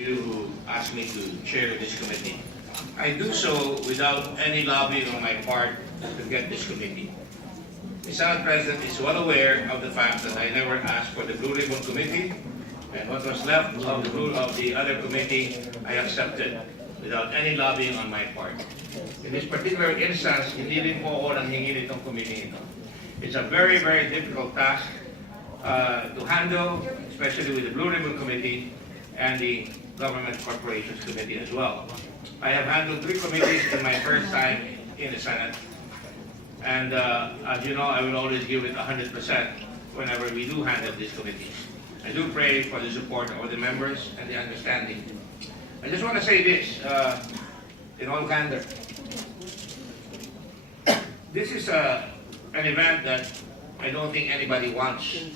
you ask me to chair this committee. I do so without any lobbying on my part to get this committee. The Senate President is well aware of the fact that I never asked for the Blue Ribbon Committee, and what was left of the other committee, I accepted without any lobbying on my part. In this particular instance, hindi rin po ako nanghingi nitong committee ito. It's a very, very difficult task to handle, especially with the Blue Ribbon Committee and the Government Corporations Committee as well. I have handled 3 committees in my first time in the Senate. And as you know, I will always give it 100% whenever we do handle these committees. I do pray for the support of the members and the understanding. I just want to say this, in all candor. This is an event that I don't think anybody wants.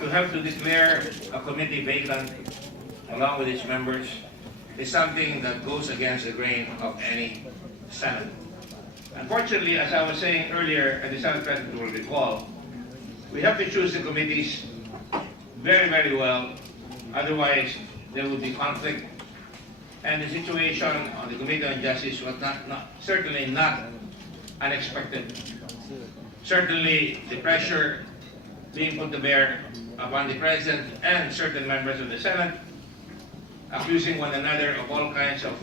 To have to declare a committee vacant along with its members is something that goes against the grain of any Senate. Unfortunately, as I was saying earlier, and the Senate President will recall, we have to choose the committees very, very well. Otherwise, there will be conflict. And the situation on the Committee on Justice was certainly not unexpected. Certainly, the pressure being put to bear upon the President and certain members of the Senate, accusing one another of all kinds of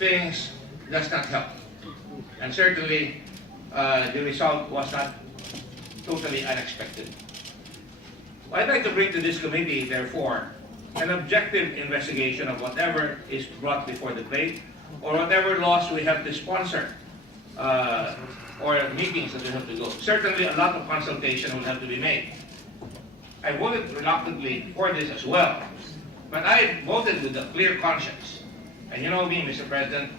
things, does not help. And certainly, the result was not totally unexpected. I'd like to bring to this committee, therefore, an objective investigation of whatever is brought before the plate, or whatever laws we have to sponsor, or meetings that we have to go. Certainly, a lot of consultation will have to be made. I voted reluctantly for this as well, but I voted with a clear conscience. And you know me, Mr. President,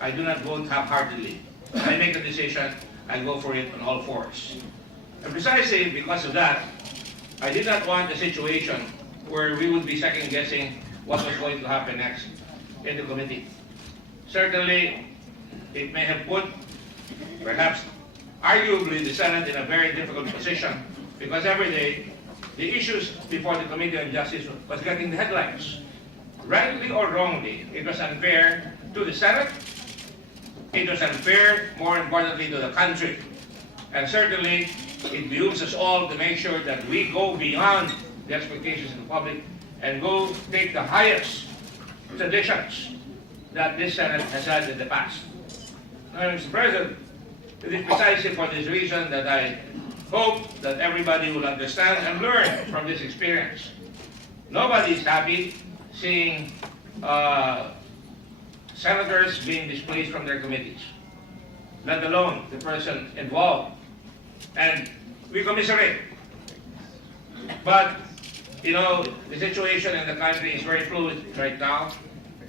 I do not vote half-heartedly. I make a decision, I go for it on all fours. And precisely because of that, I did not want a situation where we would be second-guessing what was going to happen next in the committee. Certainly, it may have put, perhaps, arguably, the Senate in a very difficult position, because every day, the issues before the Committee on Justice was getting the headlines. Rightly or wrongly, it was unfair to the Senate, it was unfair, more importantly, to the country. And certainly, it behooves us all to make sure that we go beyond the expectations of the public and go take the highest traditions that this Senate has had in the past. Now, Mr. President, it is precisely for this reason that I hope that everybody will understand and learn from this experience. Nobody is happy seeing senators being displaced from their committees, let alone the person involved. And we commiserate. But, you know, the situation in the country is very fluid right now,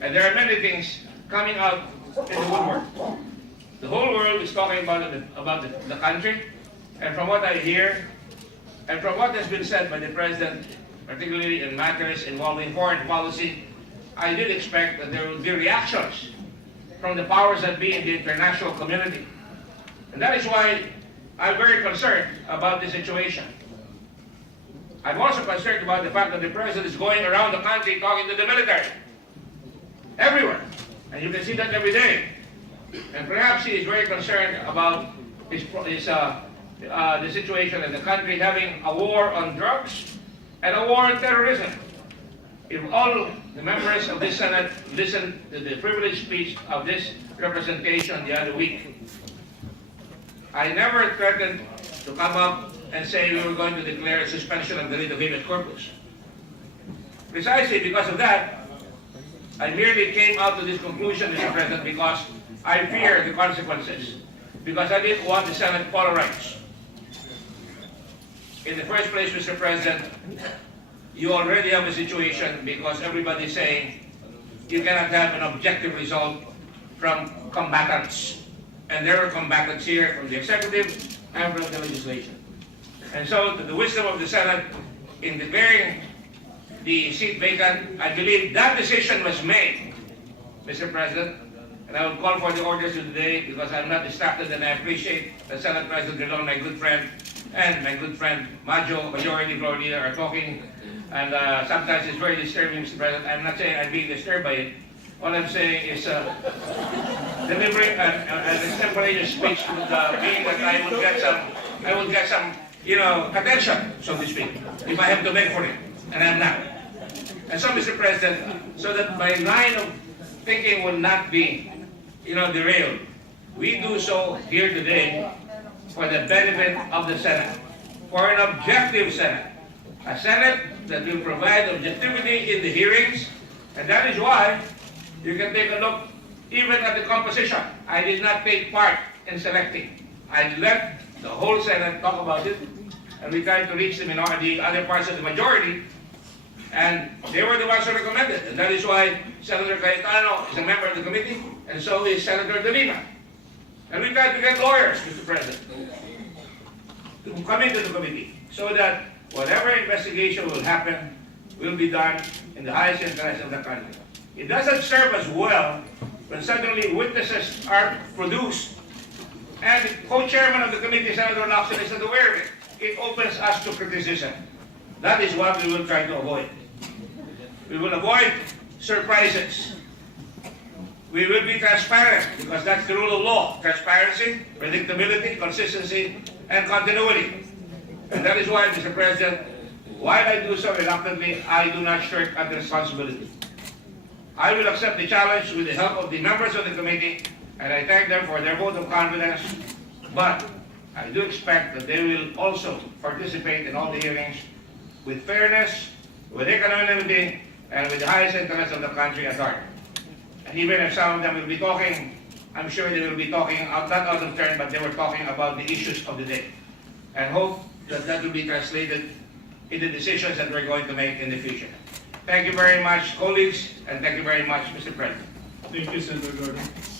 and there are many things coming out in the woodwork. The whole world is talking about the country, and from what I hear, and from what has been said by the President, particularly in matters involving foreign policy, I did expect that there would be reactions from the powers that be in the international community. And that is why I'm very concerned about the situation. I'm also concerned about the fact that the President is going around the country talking to the military. Everywhere. And you can see that every day. And perhaps he is very concerned about the situation in the country having a war on drugs and a war on terrorism. If all the members of this Senate listened to the privileged speech of this representation the other week, I never threatened to come up and say we were going to declare a suspension of the writ of habeas corpus. Precisely because of that, I merely came out to this conclusion, Mr. President, because I fear the consequences. Because I didn't want the Senate polarized. In the first place, Mr. President, you already have a situation because everybody's saying you cannot have an objective result from combatants. And there are combatants here from the executive and from the legislation. And so, to the wisdom of the Senate, in declaring the seat vacant, I believe that decision was made, Mr. President, and I will call for the orders of the day because I'm not distracted and I appreciate that Senate President Rilon, my good friend, and my good friend Majo, Majority Floor Leader, are talking And sometimes it's very disturbing, Mr. President. I'm not saying I'm being disturbed by it. All I'm saying is delivering an extemporaneous speech would mean that I would get some, attention, so to speak, if I have to beg for it, and I'm not. And so, Mr. President, so that my line of thinking will not be, derailed, we do so here today for the benefit of the Senate, for an objective Senate, a Senate that will provide objectivity in the hearings, and that is why you can take a look even at the composition. I did not take part in selecting. I let the whole Senate talk about it, and we tried to reach the other parts of the majority, and they were the ones who recommended. And that is why Senator Cayetano is a member of the committee, and so is Senator De Lima. And we tried to get lawyers, Mr. President, to come into the committee so that whatever investigation will happen will be done in the highest interest of the country. It doesn't serve us well when suddenly witnesses are produced and the co-chairman of the committee, Senator Lacson, is not aware of it. It opens us to criticism. That is what we will try to avoid. We will avoid surprises. We will be transparent because that's the rule of law. Transparency, predictability, consistency, and continuity. And that is why, Mr. President, while I do so reluctantly, I do not shirk at the responsibility. I will accept the challenge with the help of the members of the committee, and I thank them for their vote of confidence, but I do expect that they will also participate in all the hearings with fairness, with equanimity, and with the highest interest of the country at heart. And even if some of them will be talking, I'm sure they will be talking, not out of turn, but they were talking about the issues of the day. And hope that that will be translated into decisions that we're going to make in the future. Thank you very much, colleagues, and thank you very much, Mr. President. Thank you, Sen.Gordon.